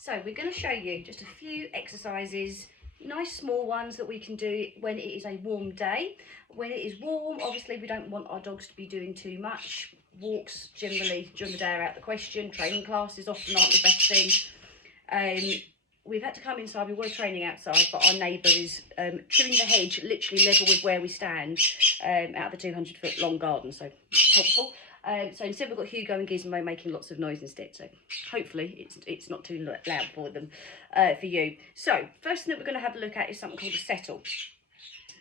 So we're going to show you just a few exercises, nice small ones that we can do when it is a warm day. When it is warm, obviously we don't want our dogs to be doing too much. Walks generally during the day are out of the question. Training classes often aren't the best thing. We've had to come inside. We were training outside, but our neighbour is trimming the hedge literally level with where we stand out of the 200-foot long garden, so helpful. So instead we've got Hugo and Gizmo making lots of noise instead, so hopefully it's not too loud for them, for you. So first thing that we're going to have a look at is something called a settle.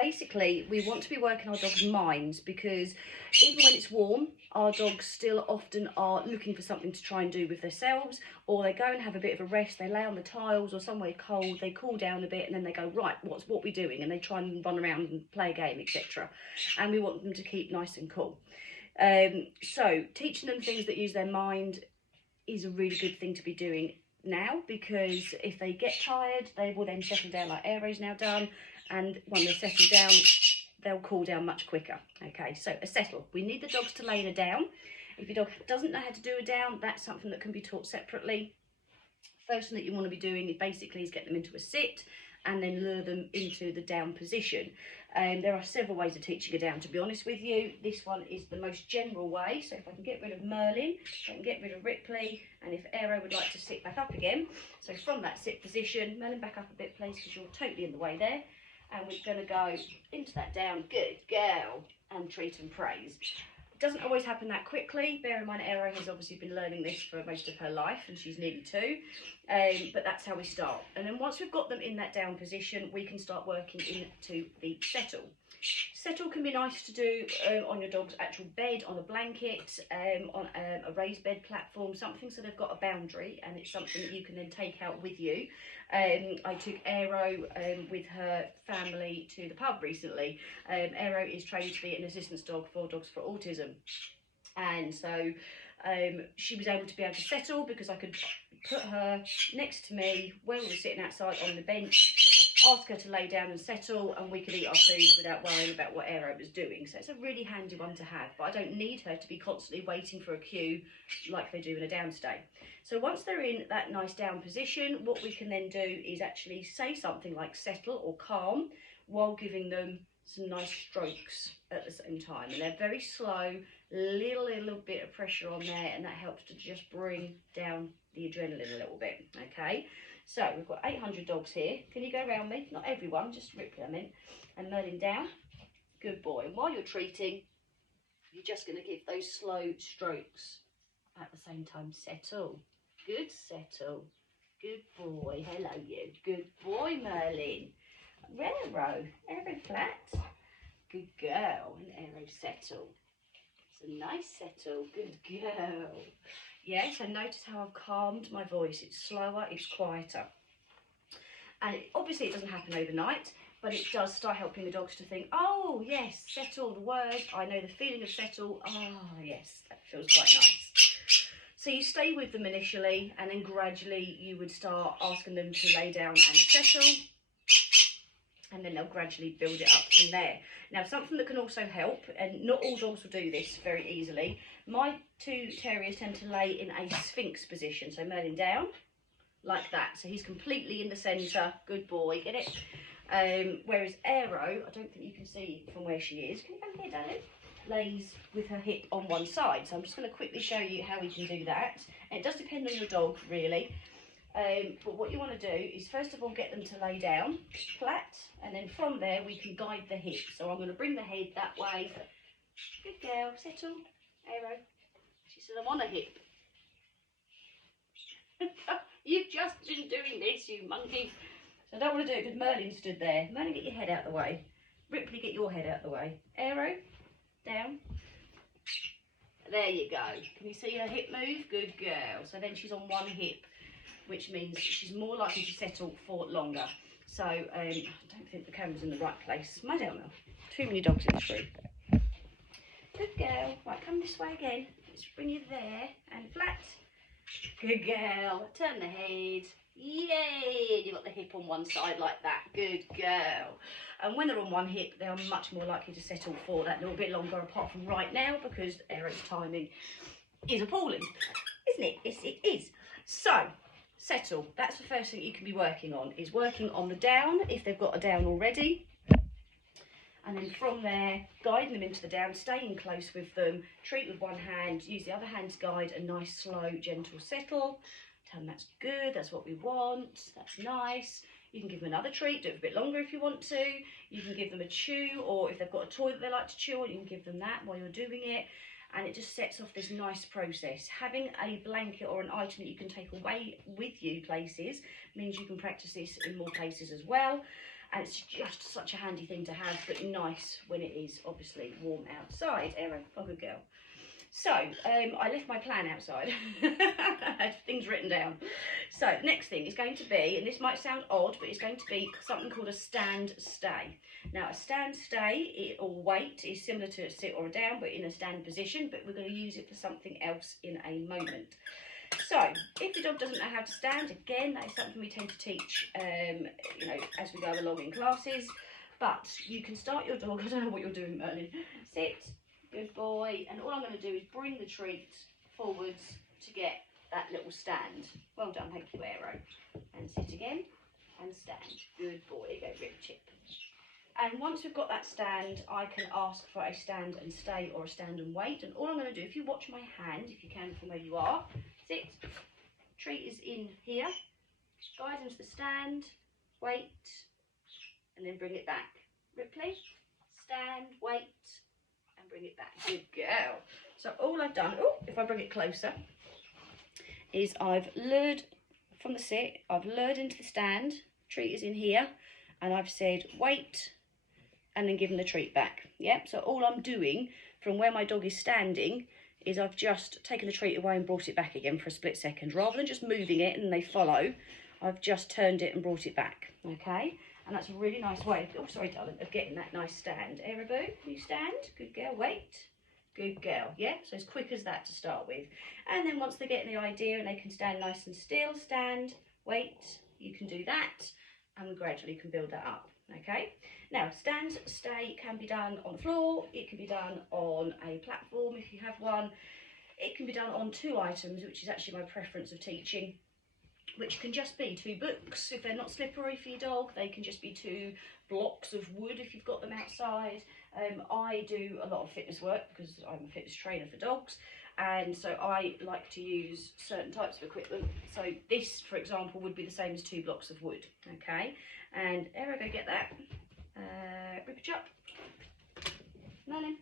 Basically, we want to be working our dogs' minds, because even when it's warm, our dogs still often are looking for something to try and do with themselves, or they go and have a bit of a rest, they lay on the tiles or somewhere cold, they cool down a bit, and then they go, right, what we doing? And they try and run around and play a game, etc. And we want them to keep nice and cool. So teaching them things that use their mind is a really good thing to be doing now, because if they get tired, they will then settle down like Aero's now done, and when they settle down, they'll cool down much quicker. Okay, so a settle. We need the dogs to lay in a down. If your dog doesn't know how to do a down, that's something that can be taught separately. First thing that you want to be doing is basically get them into a sit and then lure them into the down position. There are several ways of teaching a down, to be honest with you. This one is the most general way. So if I can get rid of Merlin, I can get rid of Ripley, and if Aero would like to sit back up again. So from that sit position, Merlin back up a bit please, because you're totally in the way there. And we're going to go into that down, good girl, and treat and praise. It doesn't always happen that quickly. Bear in mind, Aero has obviously been learning this for most of her life, and she's nearly 2. But that's how we start. And then once we've got them in that down position, we can start working into the settle. Settle can be nice to do on your dog's actual bed, on a blanket, on a raised bed platform, something so they've got a boundary, and it's something that you can then take out with you. I took Aero with her family to the pub recently. Aero is trained to be an assistance dog for dogs for autism, and so she was able to settle because I could put her next to me when we were sitting outside on the bench, ask her to lay down and settle, and we could eat our food without worrying about what Aero was doing. So it's a really handy one to have, but I don't need her to be constantly waiting for a cue like they do in a down stay. So once they're in that nice down position, what we can then do is actually say something like settle or calm while giving them some nice strokes at the same time. And they're very slow, little bit of pressure on there, and that helps to just bring down the adrenaline a little bit. Okay, so we've got 800 dogs here. Can you go around me? Not everyone, just Ripley I meant. And Merlin down. Good boy. And while you're treating, you're just going to give those slow strokes at the same time. Settle. Good, settle. Good boy. Hello you. Good boy, Merlin. Aero flat. Good girl. And Aero settle. It's a nice settle. Good girl. Yeah, so notice how I've calmed my voice. It's slower, it's quieter. And obviously it doesn't happen overnight, but it does start helping the dogs to think, oh yes, settle, the word. I know the feeling of settle. Oh yes, that feels quite nice. So you stay with them initially, and then gradually you would start asking them to lay down and settle, and then they'll gradually build it up from there. Now, something that can also help, and not all dogs will do this very easily, my 2 terriers tend to lay in a sphinx position. So Merlin down, like that. So he's completely in the centre. Good boy, get it? Whereas Aero, I don't think you can see from where she is. Can you come here, darling? Lays with her hip on one side. So I'm just going to quickly show you how we can do that. And it does depend on your dog, really. But what you want to do is first of all get them to lay down flat, and then from there we can guide the hip. So I'm going to bring the head that way. Good girl, settle, Aero. She said I'm on a hip. You've just been doing this, you monkey. So I don't want to do it because Merlin stood there. Merlin, get your head out of the way. Ripley, get your head out of the way. Aero, down. There you go. Can you see her hip move? Good girl. So then she's on one hip, which means she's more likely to settle for longer. So I don't think the camera's in the right place. I don't know. Too many dogs in this room. Good girl. Right, come this way again. Let's bring you there and flat. Good girl. Turn the head. Yay! You've got the hip on one side like that. Good girl. And when they're on one hip, they are much more likely to settle for that little bit longer, apart from right now, because Aero's timing is appalling, isn't it? Yes, it is. So settle. That's the first thing you can be working on, is working on the down, if they've got a down already. And then from there, guiding them into the down, staying close with them, treat with one hand, use the other hand to guide a nice, slow, gentle settle. Tell them that's good, that's what we want, that's nice. You can give them another treat, do it for a bit longer if you want to. You can give them a chew, or if they've got a toy that they like to chew on, you can give them that while you're doing it. And it just sets off this nice process. Having a blanket or an item that you can take away with you places means you can practice this in more places as well. And it's just such a handy thing to have, but nice when it is obviously warm outside. Erin, oh good girl. So, I left my plan outside. I had things written down. So, the next thing is going to be, and this might sound odd, but it's going to be something called a stand stay. Now, a stand stay or weight is similar to a sit or a down, but in a stand position, but we're going to use it for something else in a moment. So, if your dog doesn't know how to stand, again, that is something we tend to teach, you know, as we go along in classes. But you can start your dog, I don't know what you're doing, Merlin. Sit, good boy, and all I'm going to do is bring the treat forwards to get that little stand. Well done, thank you, Aero. And sit again, and stand. Good boy, go Rip Chip. And once we've got that stand, I can ask for a stand and stay or a stand and wait. And all I'm going to do, if you watch my hand, if you can from where you are, sit, treat is in here, guide into the stand, wait, and then bring it back. Ripley, stand, wait, and bring it back. Good girl. So all I've done, oh, if I bring it closer, is I've lured from the sit, I've lured into the stand, treat is in here, and I've said wait, and then given the treat back. Yep, so all I'm doing from where my dog is standing is I've just taken the treat away and brought it back again for a split second. Rather than just moving it and they follow, I've just turned it and brought it back, okay? And that's a really nice way, oh sorry darling, of getting that nice stand. Ereboo, you stand, good girl, wait, good girl, yeah? So as quick as that to start with. And then once they're getting the idea and they can stand nice and still, stand, wait, you can do that, and we gradually can build that up, okay? Now, stand, stay can be done on the floor, it can be done on a platform if you have one, it can be done on 2 items, which is actually my preference of teaching, which can just be 2 books. If they're not slippery for your dog, they can just be 2 blocks of wood if you've got them outside. I do a lot of fitness work because I'm a fitness trainer for dogs, and so I like to use certain types of equipment. So this, for example, would be the same as 2 blocks of wood, okay? And Eric, go get that. Rip it up. Merlin.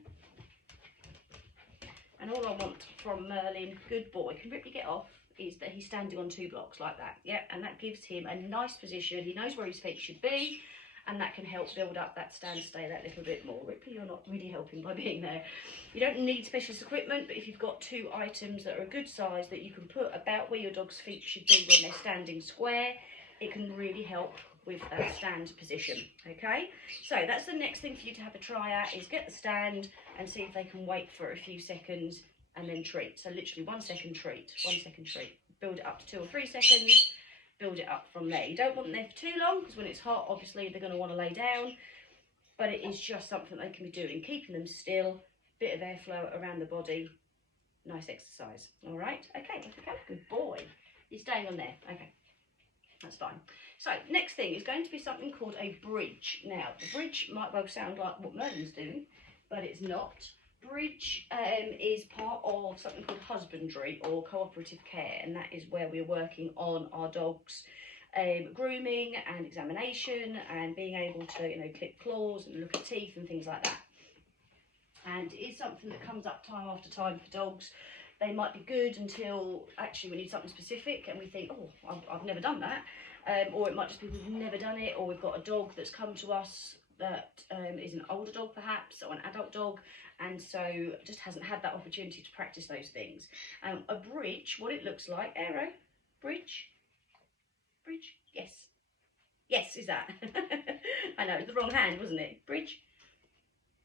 And all I want from Merlin, good boy, can Ripley get off, is that he's standing on 2 blocks like that. Yep, and that gives him a nice position. He knows where his feet should be, and that can help build up that stand stay that little bit more. Ripley, you're not really helping by being there. You don't need specialist equipment, but if you've got 2 items that are a good size that you can put about where your dog's feet should be when they're standing square, it can really help with that stand position, okay? So that's the next thing for you to have a try at, is get the stand and see if they can wait for a few seconds and then treat. So literally 1 second treat, 1 second treat. Build it up to 2 or 3 seconds, build it up from there. You don't want them there for too long, because when it's hot, obviously they're going to want to lay down, but it is just something they can be doing, keeping them still, bit of airflow around the body, nice exercise. All right, okay, good boy. You're staying on there, okay. That's fine. So next thing is going to be something called a bridge. Now, the bridge might well sound like what Merlin's doing, but it's not. Bridge is part of something called husbandry or cooperative care, and that is where we're working on our dogs' grooming and examination and being able to, you know, clip claws and look at teeth and things like that. And it is something that comes up time after time for dogs. They might be good until actually we need something specific and we think, oh, I've never done that. Or it might just be we've never done it, or we've got a dog that's come to us that is an older dog perhaps, or an adult dog, and so just hasn't had that opportunity to practice those things. A bridge, what it looks like, Aero, bridge, yes, yes, is that? I know, it's the wrong hand, wasn't it? Bridge,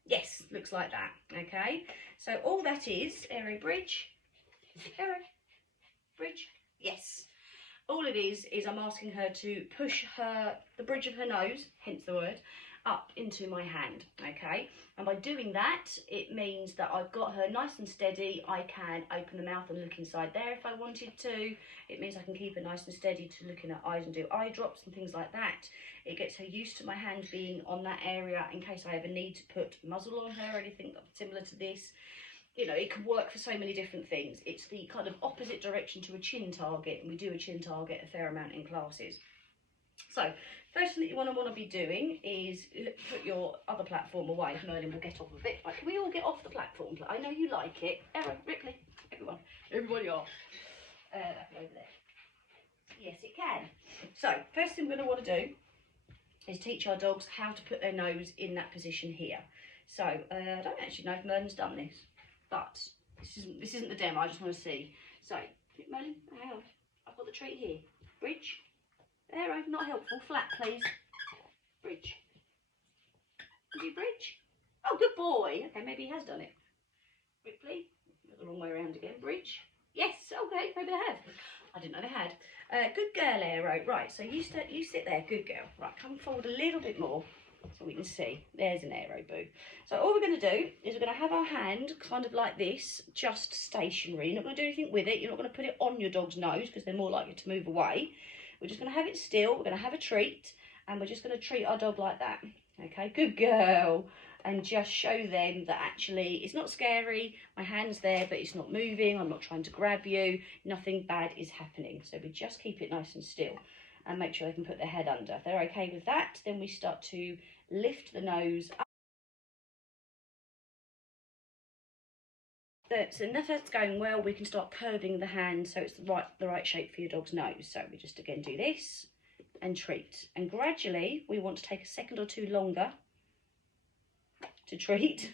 yes, looks like that, okay? So all that is, Aero, bridge, Aero, bridge, yes. All it is I'm asking her to push the bridge of her nose, hence the word, up into my hand, okay? And by doing that, it means that I've got her nice and steady. I can open the mouth and look inside there if I wanted to. It means I can keep her nice and steady to looking at eyes and do eye drops and things like that. It gets her used to my hand being on that area in case I ever need to put muzzle on her or anything similar to this. You know, it can work for so many different things. It's the kind of opposite direction to a chin target, and we do a chin target a fair amount in classes. So, first thing that you want to be doing is put your other platform away. Merlin will get off of it. Right, can we all get off the platform? I know you like it. Ripley, everybody off. Over there. Yes, it can. So, first thing we're going to want to do is teach our dogs how to put their nose in that position here. So, I don't actually know if Merlin's done this, but this isn't the demo. I just want to see. So, Merlin, hang on. I've got the treat here. Bridge. There, not helpful. Flat, please. Bridge. Did you bridge? Oh, good boy. Okay, maybe he has done it. Ripley. Got the wrong way around again. Bridge. Yes, okay, maybe they have. I didn't know they had. Good girl, Aero. Right, so you sit there. Good girl. Right, come forward a little bit more so we can see. There's an Aero, boo. So all we're going to do is we're going to have our hand kind of like this, just stationary. You're not going to do anything with it. You're not going to put it on your dog's nose because they're more likely to move away. We're just going to have it still. We're going to have a treat, and we're just going to treat our dog like that. Okay, good girl. And just show them that actually it's not scary. My hand's there, but it's not moving. I'm not trying to grab you. Nothing bad is happening. So we just keep it nice and still and make sure they can put their head under. If they're okay with that, then we start to lift the nose up. So if that's going well, we can start curving the hand so it's the right shape for your dog's nose. So we just again do this and treat. And gradually we want to take a second or two longer to treat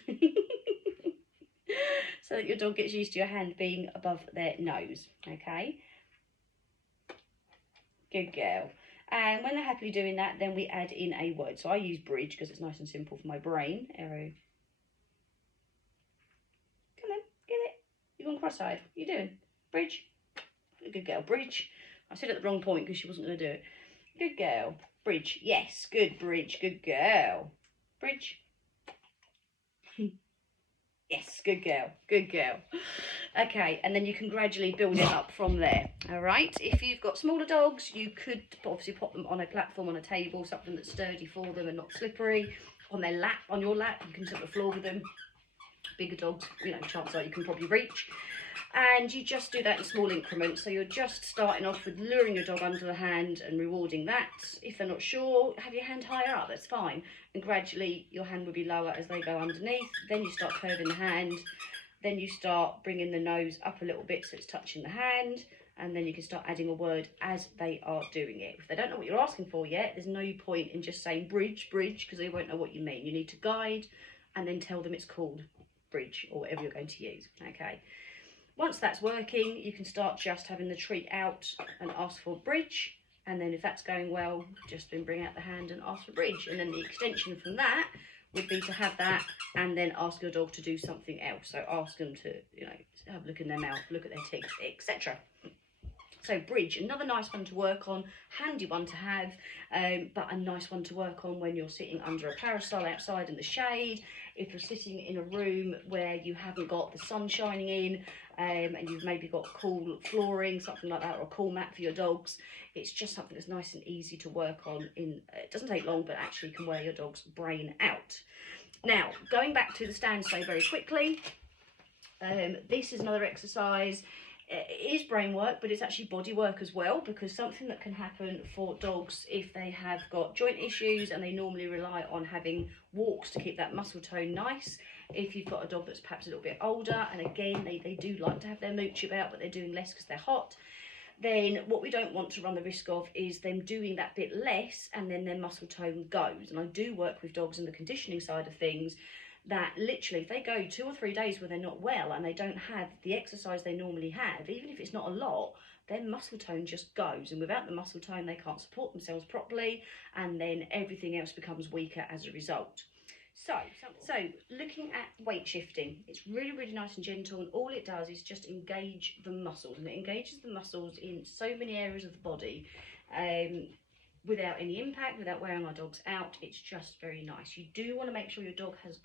so that your dog gets used to your hand being above their nose. Okay, good girl. And when they're happily doing that, then we add in a word. So I use bridge because it's nice and simple for my brain. Arrow. Come on, get it. You're going cross-eyed. What are you doing? Bridge. Good girl. Bridge. I said at the wrong point because she wasn't going to do it. Good girl. Bridge. Yes, good bridge. Good girl. Bridge. Yes, good girl. Good girl. Okay, and then you can gradually build it up from there. All right. If you've got smaller dogs, you could obviously pop them on a platform, on a table, something that's sturdy for them and not slippery. On their lap, on your lap, you can sit on the floor with them. Bigger dogs, you know, chances are you can probably reach. And you just do that in small increments. So you're just starting off with luring your dog under the hand and rewarding that. If they're not sure, have your hand higher up, that's fine. And gradually your hand will be lower as they go underneath. Then you start curving the hand. Then you start bringing the nose up a little bit so it's touching the hand. And then you can start adding a word as they are doing it. If they don't know what you're asking for yet, there's no point in just saying bridge, bridge, because they won't know what you mean. You need to guide and then tell them it's called bridge or whatever you're going to use, okay? Once that's working, you can start just having the treat out and ask for bridge. And then if that's going well, just then bring out the hand and ask for bridge. And then the extension from that would be to have that and then ask your dog to do something else. So ask them to, you know, have a look in their mouth, look at their teeth, etc. So bridge, another nice one to work on, handy one to have, but a nice one to work on when you're sitting under a parasol outside in the shade, if you're sitting in a room where you haven't got the sun shining in, and you've maybe got cool flooring, something like that, or a cool mat for your dogs. It's just something that's nice and easy to work on. It doesn't take long, but actually can wear your dog's brain out. Now, going back to the stand stay very quickly, this is another exercise. It is brain work, but it's actually body work as well, because something that can happen for dogs if they have got joint issues and they normally rely on having walks to keep that muscle tone nice. If you've got a dog that's perhaps a little bit older, and again, they do like to have their mooch about, but they're doing less because they're hot, then what we don't want to run the risk of is them doing that bit less and then their muscle tone goes. And I do work with dogs in the conditioning side of things, that literally if they go 2 or 3 days where they're not well and they don't have the exercise they normally have, even if it's not a lot, their muscle tone just goes, and without the muscle tone they can't support themselves properly, and then everything else becomes weaker as a result. So looking at weight shifting, it's really, really nice and gentle, and all it does is just engage the muscles, and it engages the muscles in so many areas of the body. without any impact, without wearing our dogs out. It's just very nice. You do want to make sure your dog has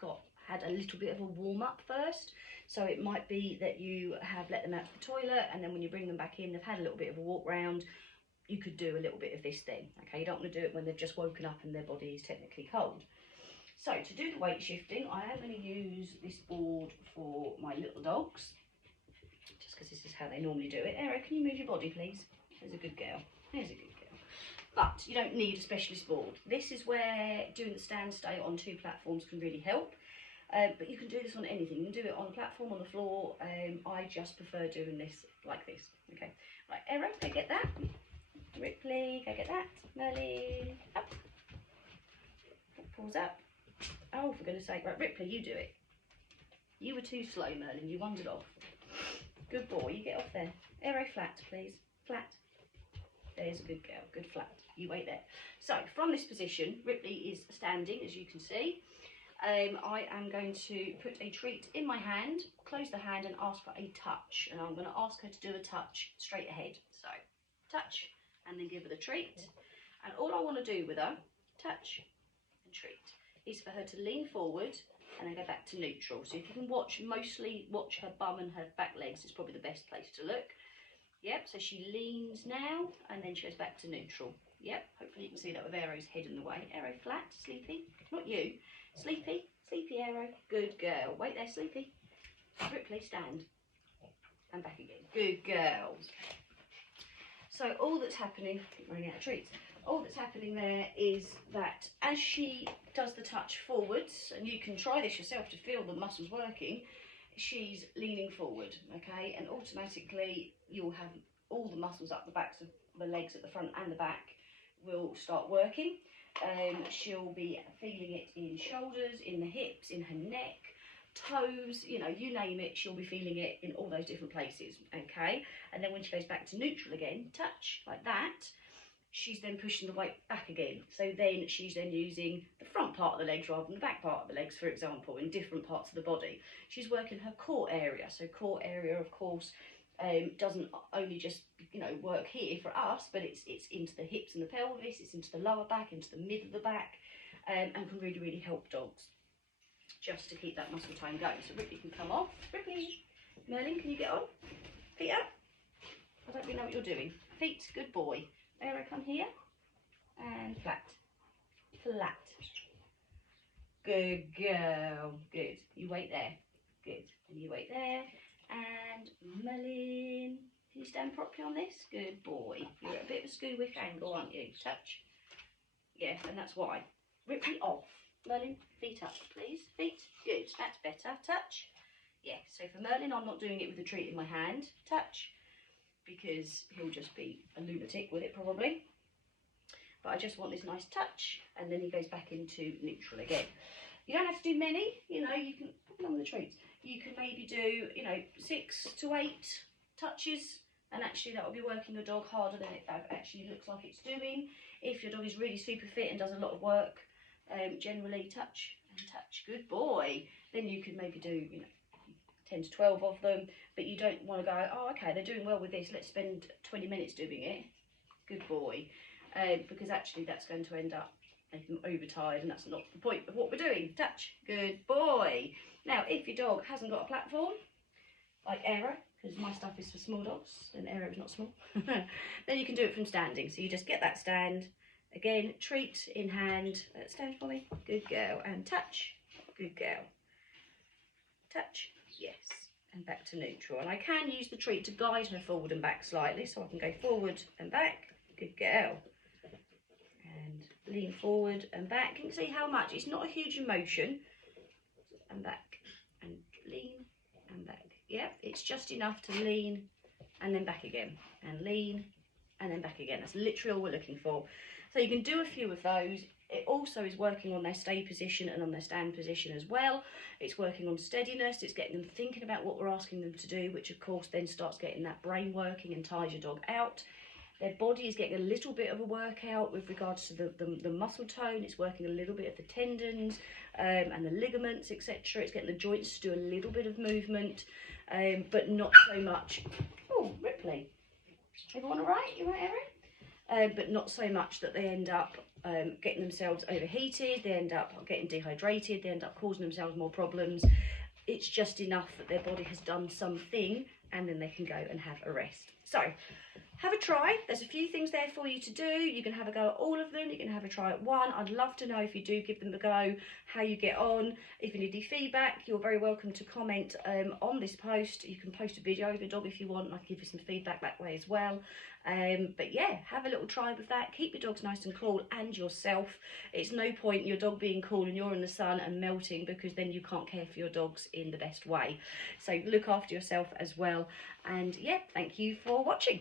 had a little bit of a warm up first. So it might be that you have let them out to the toilet, and then when you bring them back in, they've had a little bit of a walk round. You could do a little bit of this then. Okay, you don't want to do it when they've just woken up and their body is technically cold. So to do the weight shifting, I am going to use this board for my little dogs, just because this is how they normally do it. Arrow, can you move your body, please? There's a good girl. There's a good girl. But you don't need a specialist board. This is where doing the stand stay on 2 platforms can really help. But you can do this on anything. You can do it on a platform, on the floor. I just prefer doing this like this. Okay. Right, Arrow, go get that. Ripley, go get that. Merlin, up. Pause up. Oh, for goodness sake. Right, Ripley, you do it. You were too slow, Merlin. You wandered off. Good boy. You get off there. Arrow, flat, please. Flat. There's a good girl. Good flat. You wait there. So, from this position, Ripley is standing, as you can see. I am going to put a treat in my hand, close the hand and ask for a touch. And I'm going to ask her to do a touch straight ahead. So, touch and then give her the treat. And all I want to do with her, touch and treat, is for her to lean forward and then go back to neutral. So if you can mostly watch her bum and her back legs, it's probably the best place to look. Yep, so she leans now and then she goes back to neutral. Yep, hopefully you can see that with Arrow's head in the way. Arrow flat, Sleepy. Not you. Sleepy. Sleepy Arrow. Good girl. Wait there, Sleepy. Ripley, stand. And back again. Good girls. So all that's happening, running out of treats, all that's happening there is that as she does the touch forwards, and you can try this yourself to feel the muscles working, she's leaning forward, okay? And automatically you'll have all the muscles up the backs of the legs at the front and the back will start working. She'll be feeling it in shoulders, in the hips, in her neck, toes, you know, you name it, she'll be feeling it in all those different places, okay? And then when she goes back to neutral again, touch, like that, she's then pushing the weight back again. So then she's then using the front part of the legs rather than the back part of the legs, for example, in different parts of the body. She's working her core area. So core area, of course, doesn't only just, you know, work here for us, but it's into the hips and the pelvis, it's into the lower back, into the mid of the back, and can really, really help dogs just to keep that muscle tone going. So Ripley can come off. Ripley, Merlin, can you get on? Feet up. I don't really know what you're doing. Feet, good boy. Arrow, come here. And flat. Flat. Good girl. Good. You wait there. Good. And you wait there. And Merlin, can you stand properly on this? Good boy. You're at a bit of a skew-wick angle, aren't you? Touch. Yeah, and that's why. Ripley off. Merlin, feet up, please. Feet. Good. That's better. Touch. Yeah, so for Merlin, I'm not doing it with the treat in my hand. Touch. Because he'll just be a lunatic with it, probably. But I just want this nice touch. And then he goes back into neutral again. You don't have to do many. You know, you can put on the treats. You can maybe do, you know, 6 to 8 touches. And actually that will be working your dog harder than it actually looks like it's doing. If your dog is really super fit and does a lot of work, generally touch and touch. Good boy. Then you could maybe do, you know, 10 to 12 of them, but you don't want to go, oh, okay, they're doing well with this, let's spend 20 minutes doing it. Good boy. Because actually that's going to end up making them overtired, and that's not the point of what we're doing. Touch. Good boy. Now, if your dog hasn't got a platform, like Arrow, because my stuff is for small dogs, and Arrow's not small, then you can do it from standing. So you just get that stand. Again, treat in hand. Stand for me. Good girl. And touch. Good girl. Touch. Yes. And back to neutral. And I can use the treat to guide her forward and back slightly, so I can go forward and back. Good girl. And lean forward and back. You can see how much. It's not a huge emotion. And back. And lean and back. Yep. It's just enough to lean and then back again. And lean and then back again. That's literally all we're looking for. So you can do a few of those. It also is working on their stay position and on their stand position as well. It's working on steadiness. It's getting them thinking about what we're asking them to do, which of course then starts getting that brain working and tires your dog out. Their body is getting a little bit of a workout with regards to the muscle tone. It's working a little bit of the tendons and the ligaments, etc. It's getting the joints to do a little bit of movement, but not so much. Oh, Ripley. Everyone all right? You all right, Erin? but not so much that they end up getting themselves overheated, they end up getting dehydrated, they end up causing themselves more problems. It's just enough that their body has done something, and then they can go and have a rest. So have a try. There's a few things there for you to do. You can have a go at all of them. You can have a try at one. I'd love to know, if you do give them a go, how you get on. If you need any feedback, you're very welcome to comment on this post. You can post a video of your dog if you want, and I can give you some feedback that way as well. But yeah, have a little try with that. Keep your dogs nice and cool, and yourself. It's no point your dog being cool and you're in the sun and melting, because then you can't care for your dogs in the best way. So look after yourself as well. And yeah, thank you for watching.